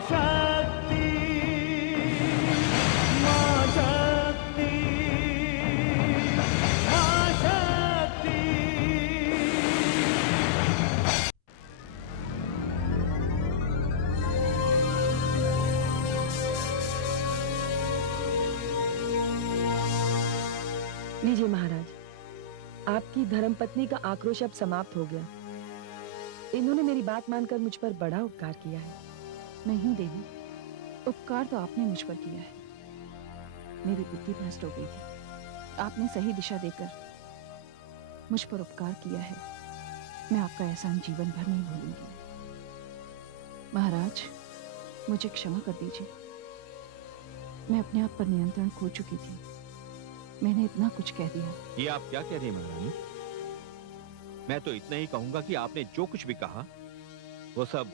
शक्ति, मां शक्ति, मां शक्ति। लीजिए महाराज, आपकी धर्मपत्नी का आक्रोश अब समाप्त हो गया। इन्होंने मेरी बात मानकर मुझ पर बड़ा उपकार किया है। नहीं देवी, उपकार तो आपने मुझ पर किया है। मेरी बुद्धि भ्रष्ट हो गई थी। आपने सही दिशा देकर मुझ पर उपकार किया है। मैं आपका एहसान जीवन भर नहीं भूलूंगी। महाराज, मुझे क्षमा कर दीजिए। मैं अपने आप पर नियंत्रण खो चुकी थी। मैंने इतना कुछ कह दिया। ये आप क्या कह रही हैं महारानी? मैं तो इतना ही कहूंगा कि आपने जो कुछ भी कहा वो सब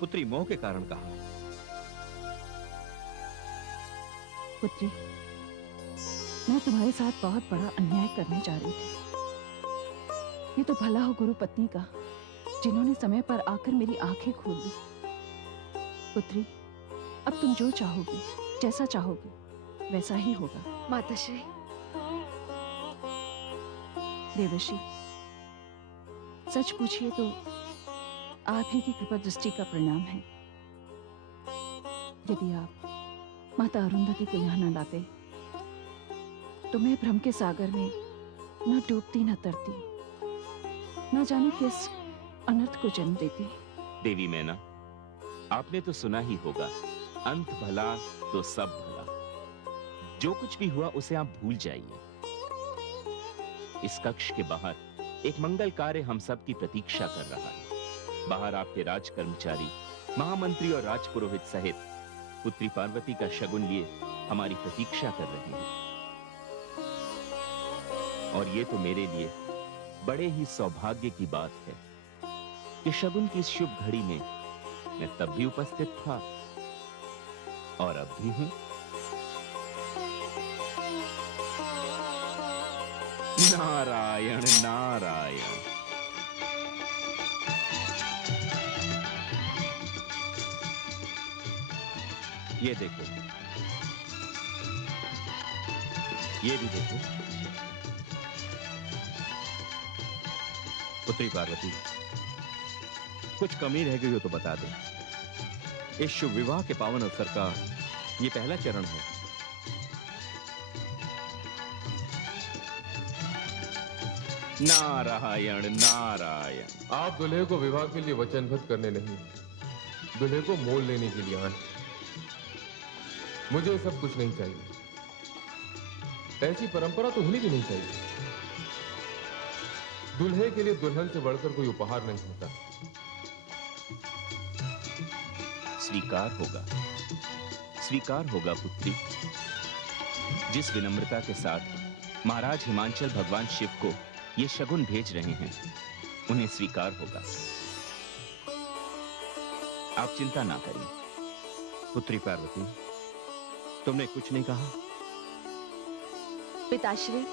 पुत्री मोह के कारण कहा। पुत्री, मैं तुम्हारे साथ बहुत बड़ा अन्याय करने जा रही थी। ये तो भला हो गुरु पत्नी का, जिन्होंने समय पर आकर मेरी आंखें खोल दी। पुत्री, अब तुम जो चाहोगी, जैसा चाहोगी, वैसा ही होगा। माताश्री। देवर्षि, सच पूछिए तो आप ही की कृपा दृष्टि का परिणाम है। यदि आप माता अरुंधति को यहाँ न लाते तो मैं भ्रम के सागर में न डूबती न तरती, न जाने किस अनर्थ को जन्म देती। देवी मैना, आपने तो सुना ही होगा, अंत भला तो सब भला। जो कुछ भी हुआ उसे आप भूल जाइए। इस कक्ष के बाहर एक मंगल कार्य हम सब की प्रतीक्षा कर रहा है। बाहर आपके राज कर्मचारी, महामंत्री और राजपुरोहित सहित पुत्री पार्वती का शगुन लिए हमारी प्रतीक्षा कर रहे हैं। और ये तो मेरे लिए बड़े ही सौभाग्य की बात है कि शगुन की इस शुभ घड़ी में मैं तब भी उपस्थित था और अब भी हूं। नारायण नारायण। ये देखो, ये भी देखो। पुत्री पार्वती, कुछ कमी रह गई हो तो बता दे। इस शुभ विवाह के पावन अवसर का ये पहला चरण है। नारायण नारायण। आप दूल्हे को विवाह के लिए वचनबद्ध करने नहीं, दूल्हे को मोल लेने के लिए आए। मुझे सब कुछ नहीं चाहिए। ऐसी परंपरा तो होनी भी नहीं चाहिए। दूल्हे के लिए दुल्हन से बढ़कर कोई उपहार नहीं होता। स्वीकार होगा, स्वीकार होगा पुत्री। जिस विनम्रता के साथ महाराज हिमांचल भगवान शिव को ये शगुन भेज रहे हैं, उन्हें स्वीकार होगा। आप चिंता ना करें। पुत्री पार्वती, तुमने कुछ नहीं कहा। पिताश्री,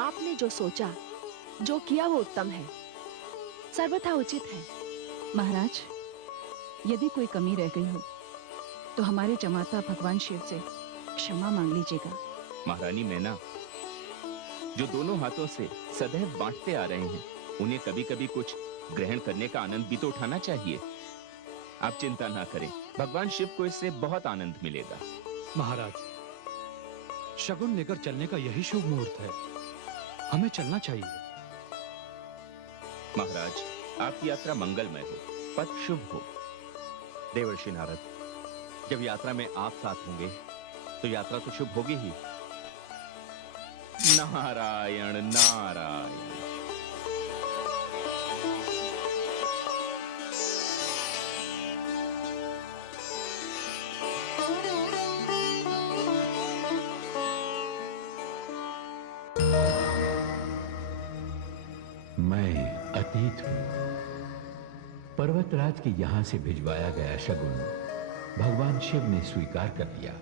आपने जो सोचा, जो किया वो उत्तम है, सर्वथा उचित है। महाराज, यदि कोई कमी रह गई हो तो हमारे जमाता भगवान शिव से क्षमा मांग लीजिएगा। महारानी मैना, जो दोनों हाथों से सदैव बांटते आ रहे हैं, उन्हें कभी कभी कुछ ग्रहण करने का आनंद भी तो उठाना चाहिए। आप चिंता ना करें, भगवान शिव को इससे बहुत आनंद मिलेगा। महाराज, शगुन लेकर चलने का यही शुभ मुहूर्त है। हमें चलना चाहिए। महाराज, आपकी यात्रा मंगलमय हो, पथ शुभ हो। देवर्षि नारद, जब यात्रा में आप साथ होंगे तो यात्रा तो शुभ होगी ही। नारायण नारायण। मैं अतीत हूं। पर्वतराज के यहां से भिजवाया गया शगुन भगवान शिव ने स्वीकार कर लिया।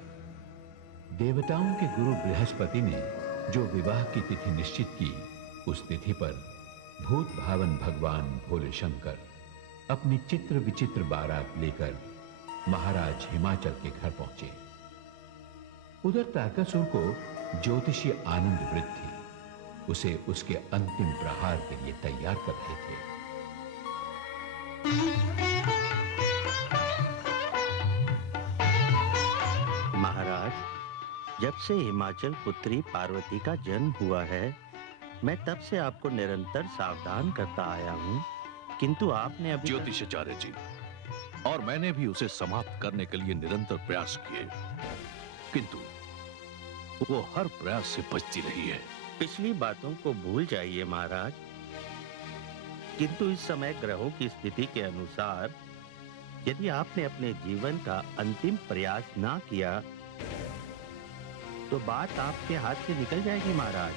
देवताओं के गुरु बृहस्पति ने जो विवाह की तिथि निश्चित की, उस तिथि पर भूत भावन भगवान भोले शंकर अपनी चित्र विचित्र बारात लेकर महाराज हिमाचल के घर पहुंचे। उधर तारकासुर को ज्योतिषी आनंद वृत्त थी। उसे उसके अंतिम प्रहार के लिए तैयार कर रहे थे। महाराज, जब से हिमाचल पुत्री पार्वती का जन्म हुआ है, मैं तब से आपको निरंतर सावधान करता आया हूँ, किंतु आपने अभी ज्योतिषाचार्य जी, और मैंने भी उसे समाप्त करने के लिए निरंतर प्रयास किए, किंतु वो हर प्रयास से बचती रही है। पिछली बातों को भूल जाइए महाराज, किंतु इस समय ग्रहों की स्थिति के अनुसार यदि आपने अपने जीवन का अंतिम प्रयास ना किया तो बात आपके हाथ से निकल जाएगी महाराज।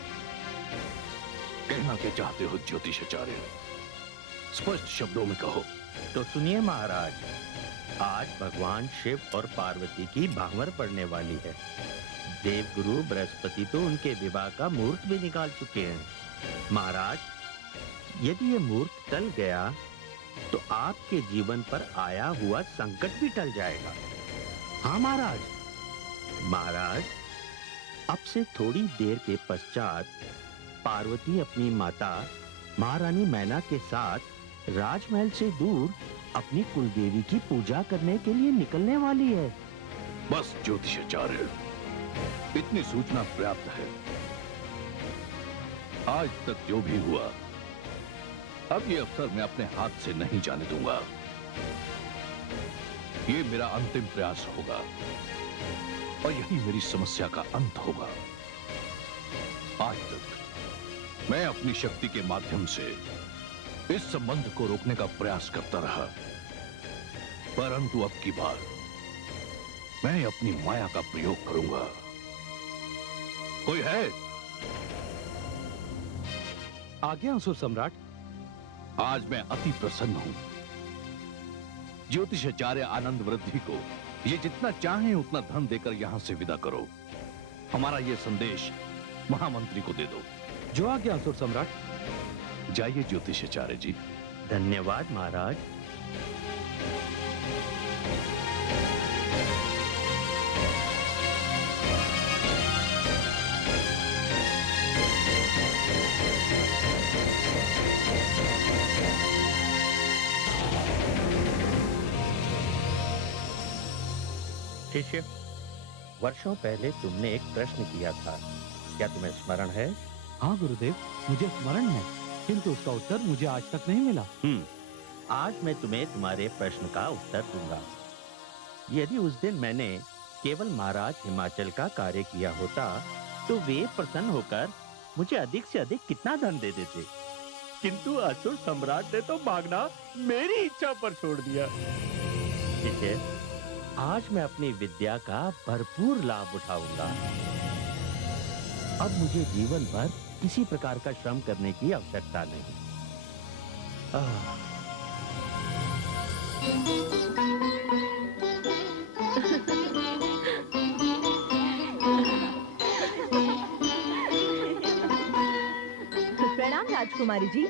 कहना क्या चाहते हो ज्योतिषाचार्य? स्पष्ट शब्दों में कहो। तो सुनिए महाराज, आज भगवान शिव और पार्वती की भांवर पड़ने वाली है। देवगुरु बृहस्पति तो उनके विवाह का मुहूर्त भी निकाल चुके हैं। महाराज, यदि ये मुहूर्त टल गया तो आपके जीवन पर आया हुआ संकट भी टल जाएगा। हाँ महाराज। महाराज, अब से थोड़ी देर के पश्चात पार्वती अपनी माता महारानी मैना के साथ राजमहल से दूर अपनी कुलदेवी की पूजा करने के लिए निकलने वाली है। बस ज्योतिषाचार्य, इतनी सूचना पर्याप्त है। आज तक जो भी हुआ, अब ये अवसर मैं अपने हाथ से नहीं जाने दूंगा। ये मेरा अंतिम प्रयास होगा और यही मेरी समस्या का अंत होगा। आज तक मैं अपनी शक्ति के माध्यम से इस संबंध को रोकने का प्रयास करता रहा, परंतु अब की बार मैं अपनी माया का प्रयोग करूंगा। कोई है? आज्ञा असुर सम्राट। आज मैं अति प्रसन्न हूं। ज्योतिषाचार्य आनंद वृद्धि को ये जितना चाहे उतना धन देकर यहां से विदा करो। हमारा ये संदेश महामंत्री को दे दो। जो आज्ञा असुर सम्राट। जाइए ज्योतिषाचार्य जी। धन्यवाद महाराज। शिष्य, वर्षों पहले तुमने एक प्रश्न किया था, क्या तुम्हें स्मरण है? हाँ गुरुदेव, मुझे स्मरण है, किंतु उसका उत्तर मुझे आज तक नहीं मिला। आज मैं तुम्हें तुम्हारे प्रश्न का उत्तर दूंगा। यदि उस दिन मैंने केवल महाराज हिमाचल का कार्य किया होता तो वे प्रसन्न होकर मुझे अधिक से अधिक कितना धन दे देते, किंतु असुर सम्राट ने तो मांगना मेरी इच्छा पर छोड़ दिया। शिष्य, आज मैं अपनी विद्या का भरपूर लाभ उठाऊंगा। अब मुझे जीवन भर किसी प्रकार का श्रम करने की आवश्यकता नहीं। प्रणाम राजकुमारी जी।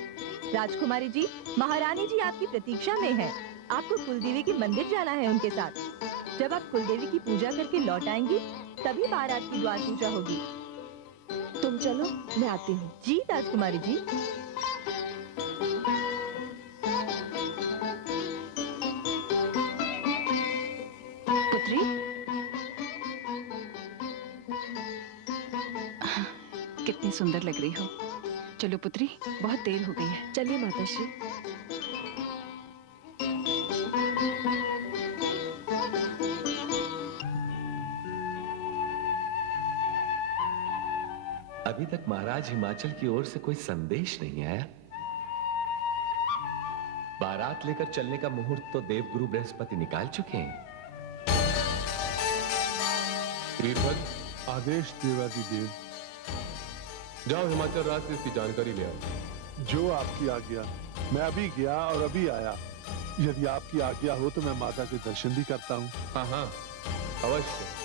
राजकुमारी जी, महारानी जी आपकी प्रतीक्षा में हैं। आपको कुलदेवी के मंदिर जाना है उनके साथ। जब आप कुलदेवी की पूजा करके लौट आएंगी तभी बारात की द्वार पूजा होगी। तुम चलो, मैं आती हूँ। जी राजकुमारी जी। पुत्री, कितनी सुंदर लग रही हो। चलो पुत्री, बहुत देर हो गई है। चलिए माताश्री। अभी तक महाराज हिमाचल की ओर से कोई संदेश नहीं आया। बारात लेकर चलने का मुहूर्त तो देवगुरु बृहस्पति निकाल चुके हैं। वीरभद्र, आदेश देवाधिदेव। जाओ हिमाचल राज से इसकी जानकारी ले आओ। जो आपकी आज्ञा। मैं अभी गया और अभी आया। यदि आपकी आज्ञा हो तो मैं माता के दर्शन भी करता हूँ। हाँ हाँ, अवश्य।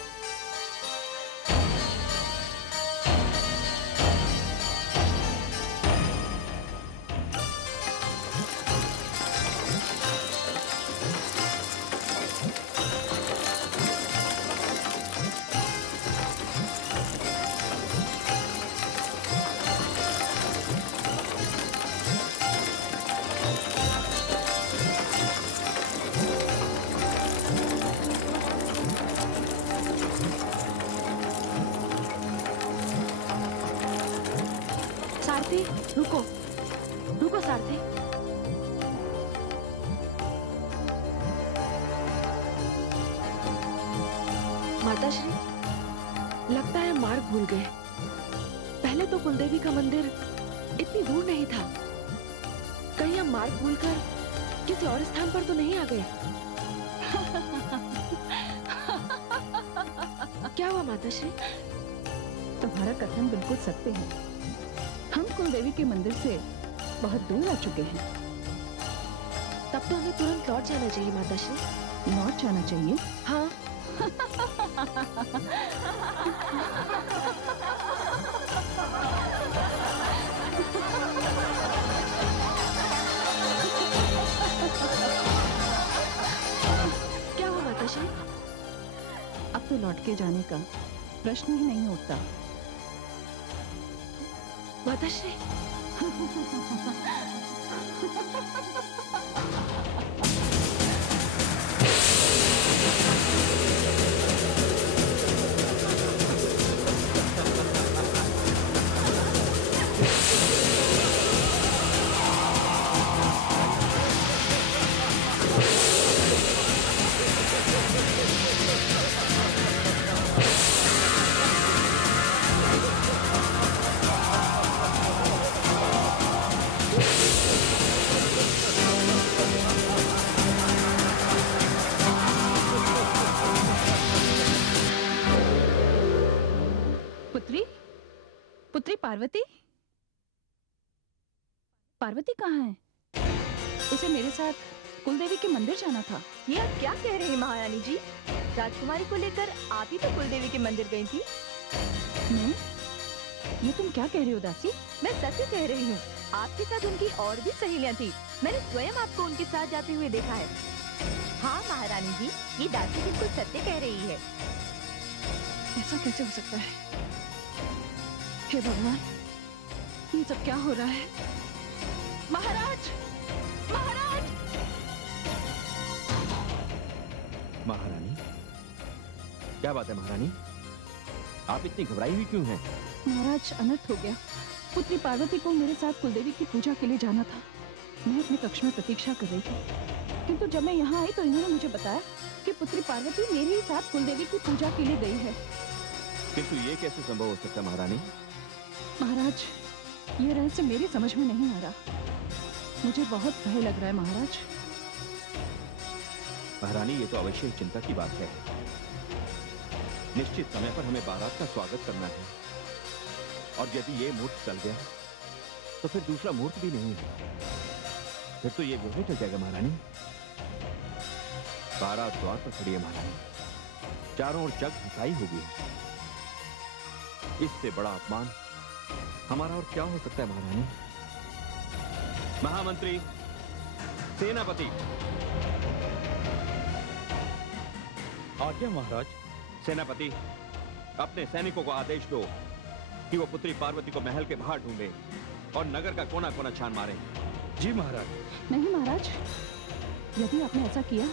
रुको, रुको सारथी। माताश्री, लगता है मार्ग भूल गए। पहले तो कुलदेवी का मंदिर इतनी दूर नहीं था। कहीं हम मार्ग भूलकर किसी और स्थान पर तो नहीं आ गए? क्या हुआ माताश्री? तुम्हारा कथन बिल्कुल सत्य है। हम कुलदेवी के मंदिर से बहुत दूर आ चुके हैं। तब तो हमें तुरंत लौट जाना चाहिए माताश्री। लौट जाना चाहिए? हाँ। क्या हुआ माताश्री? अब तो लौट के जाने का प्रश्न ही नहीं उठता। माताश्री, पुत्री पार्वती? पार्वती कहाँ है? उसे मेरे साथ कुलदेवी के मंदिर जाना था। ये आप क्या कह रहे हैं महारानी जी? राजकुमारी को लेकर आप ही तो कुलदेवी के मंदिर गई थी। मैं? ये तुम क्या कह रही हो दासी? मैं सत्य कह रही हूँ। आपके साथ उनकी और भी सहेलियाँ थी। मैंने स्वयं आपको उनके साथ जाते हुए देखा है। हाँ महारानी जी, ये दासी बिल्कुल सत्य कह रही है। ऐसा कैसे हो सकता है? हे भगवान, ये सब क्या हो रहा है? महाराज! महाराज! महारानी, क्या बात है महारानी? आप इतनी घबराई हुई क्यों हैं? महाराज, अनर्थ हो गया। पुत्री पार्वती को मेरे साथ कुलदेवी की पूजा के लिए जाना था। मैं अपने कक्ष में प्रतीक्षा कर रही थी, किंतु जब मैं यहाँ आई तो इन्होंने मुझे बताया कि पुत्री पार्वती मेरे ही साथ कुलदेवी की पूजा के लिए गई है। किंतु ये कैसे संभव हो सकता है महारानी? महाराज, ये रहस्य मेरी समझ में नहीं आ रहा। मुझे बहुत भय लग रहा है महाराज। महारानी, ये तो अवश्य चिंता की बात है। निश्चित समय पर हमें बारात का स्वागत करना है, और यदि ये मुहूर्त चल गया तो फिर दूसरा मुहूर्त भी नहीं है। फिर तो ये विघ्न चल जाएगा महारानी। बारात द्वार पर खड़ी है महारानी, चारों ओर जग हंसाई होगी। इससे बड़ा अपमान हमारा और क्या हो सकता है महारानी? महामंत्री, सेनापति। आज्ञा महाराज। सेनापति, अपने सैनिकों को आदेश दो कि वो पुत्री पार्वती को महल के बाहर ढूंढे और नगर का कोना कोना छान मारे। जी महाराज। नहीं महाराज, यदि आपने ऐसा किया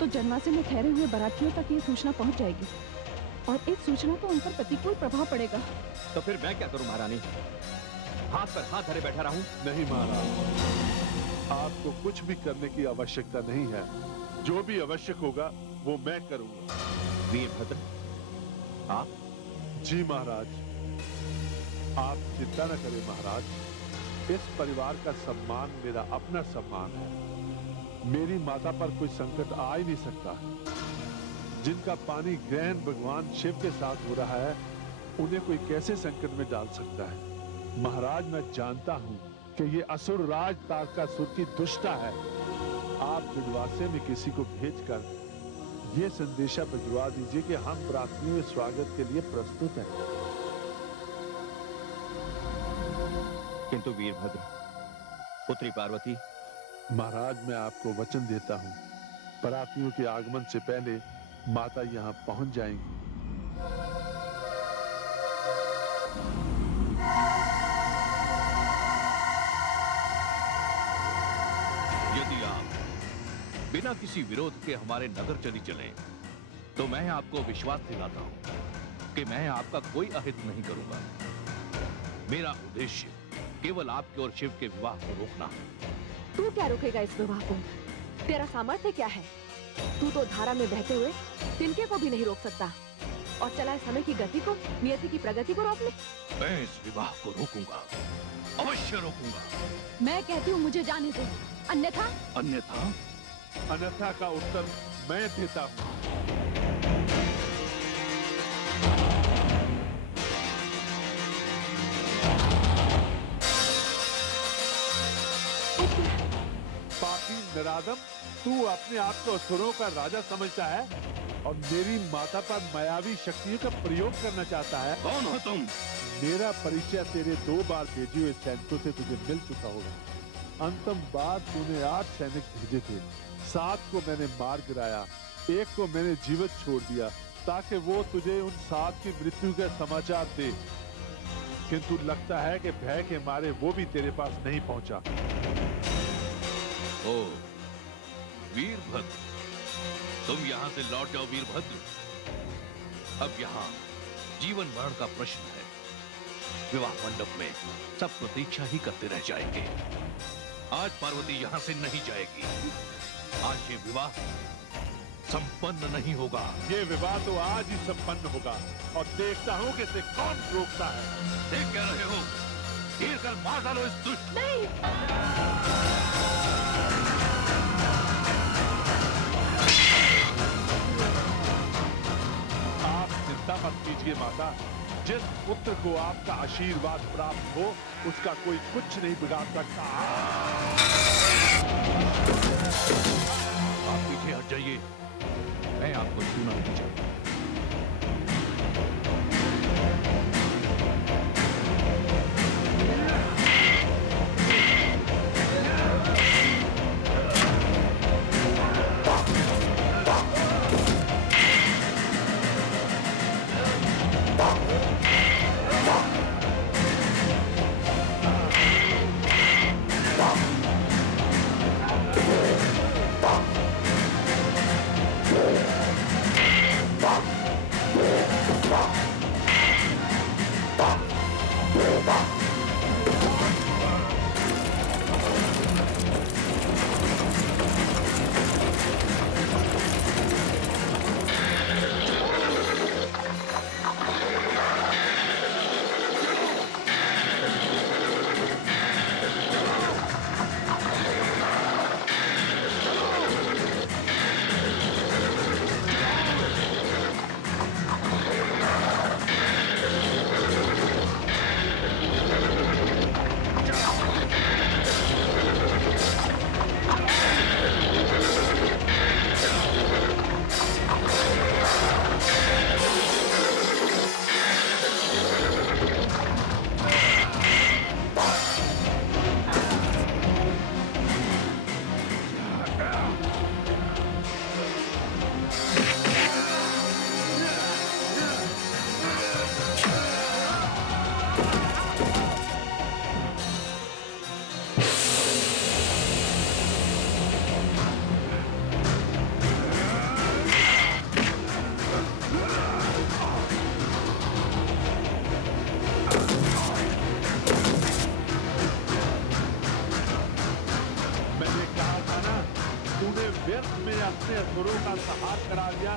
तो जनवासे में ठहरे हुए बारातियों तक ये सूचना पहुंच जाएगी, और इस सूचना का उन पर प्रतिकूल प्रभाव पड़ेगा। तो फिर मैं क्या करूं महारानी? हाथ पर हाथ धरे बैठा रहूं? नहीं महाराज, आपको कुछ भी करने की आवश्यकता नहीं है। जो भी आवश्यक होगा वो मैं करूंगा। वीरभद्र, आप? जी महाराज, आप चिंता न करें महाराज। इस परिवार का सम्मान मेरा अपना सम्मान है। मेरी माता पर कोई संकट आ ही नहीं सकता। जिनका पानी ग्रहण भगवान शिव के साथ हो रहा है, उन्हें कोई कैसे संकट में डाल सकता है? महाराज, मैं जानता हूं कि ये असुर राज तारकासुर की दुष्टा है। आप विधवासे में किसी को भेजकर ये संदेशा भिजवा दीजिए कि हम प्रार्थनीय स्वागत के लिए प्रस्तुत हैं। किंतु वीरभद्र, पुत्री पार्वती? महाराज, मैं आपको वचन देता हूं, बरातियों के आगमन से पहले माता यहां पहुंच जाएंगी। यदि आप बिना किसी विरोध के हमारे नगर चली चलें, तो मैं आपको विश्वास दिलाता हूं कि मैं आपका कोई अहित नहीं करूंगा। मेरा उद्देश्य केवल आपके और शिव के विवाह को रोकना। तू क्या रोकेगा इस विवाह को? तेरा सामर्थ्य क्या है? तू तो धारा में बहते हुए तिनके को भी नहीं रोक सकता और चलाए समय की गति को, नियति की प्रगति को रोक ले। मैं इस विवाह को रोकूंगा, अवश्य रोकूंगा। मैं कहती हूँ मुझे जाने दो, अन्यथा अन्यथा अन्यथा का उत्तर मैं देता हूं। पापी निरादम, तू अपने आप को असुरों का राजा समझता है और मेरी माता पर मायावी शक्तियों का प्रयोग करना चाहता है। कौन हो तुम? मेरा परिचय तेरे 2 बार भेजे हुए सैनिकों से तुझे मिल चुका होगा। अंतिम बार तूने 8 सैनिक भेजे थे, 7 को मैंने मार गिराया, 1 को मैंने जीवित छोड़ दिया ताकि वो तुझे उन 7 की मृत्यु का समाचार दे। किंतु लगता है कि भय के मारे वो भी तेरे पास नहीं पहुंचा। ओ वीरभद्र, तुम यहां से लौट जाओ वीरभद्र। अब यहां जीवन मरण का प्रश्न है। विवाह मंडप में सब प्रतीक्षा ही करते रह जाएंगे। आज पार्वती यहां से नहीं जाएगी। आज ये विवाह संपन्न नहीं होगा। ये विवाह तो आज ही संपन्न होगा और देखता हूं कि इसे कौन रोकता है। देख क्या रहे हो? गिर कर मार डालो इस दुष्ट। नहीं। आप चिंता मत कीजिए माता। जिस पुत्र को आपका आशीर्वाद प्राप्त हो उसका कोई कुछ नहीं बिगाड़ सकता। आप पीछे हट जाइए, मैं आपको छूना नहीं चाहता। अपने असुरों का संहार करा दिया।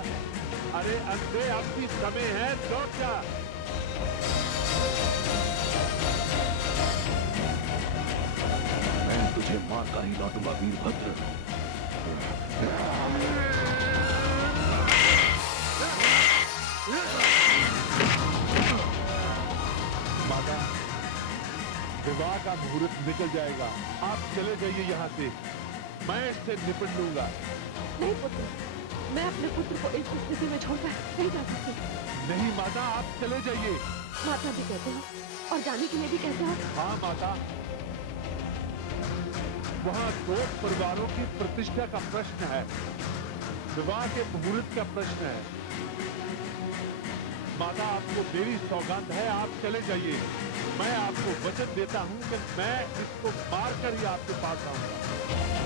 अरे अंधे, अब भी समय है, लौट जा। मैं तुझे मार कर ही लौटूंगा वीरभद्र। माता, विवाह का मुहूर्त निकल जाएगा, आप चले जाइए यहाँ से, मैं इससे निपट लूंगा। नहीं पुत्र, मैं अपने पुत्र को इस स्थिति में छोड़कर नहीं जा सकती। नहीं माता, आप चले जाइए। माता भी कहते हो और जाने के लिए भी कहते हो। हाँ माता, वहाँ 2 परिवारों की प्रतिष्ठा का प्रश्न है, विवाह के मुहूर्त का प्रश्न है। माता, आपको मेरी सौगंध है, आप चले जाइए। मैं आपको वचन देता हूं कि मैं इसको मारकर ही आपके पास आऊंगा।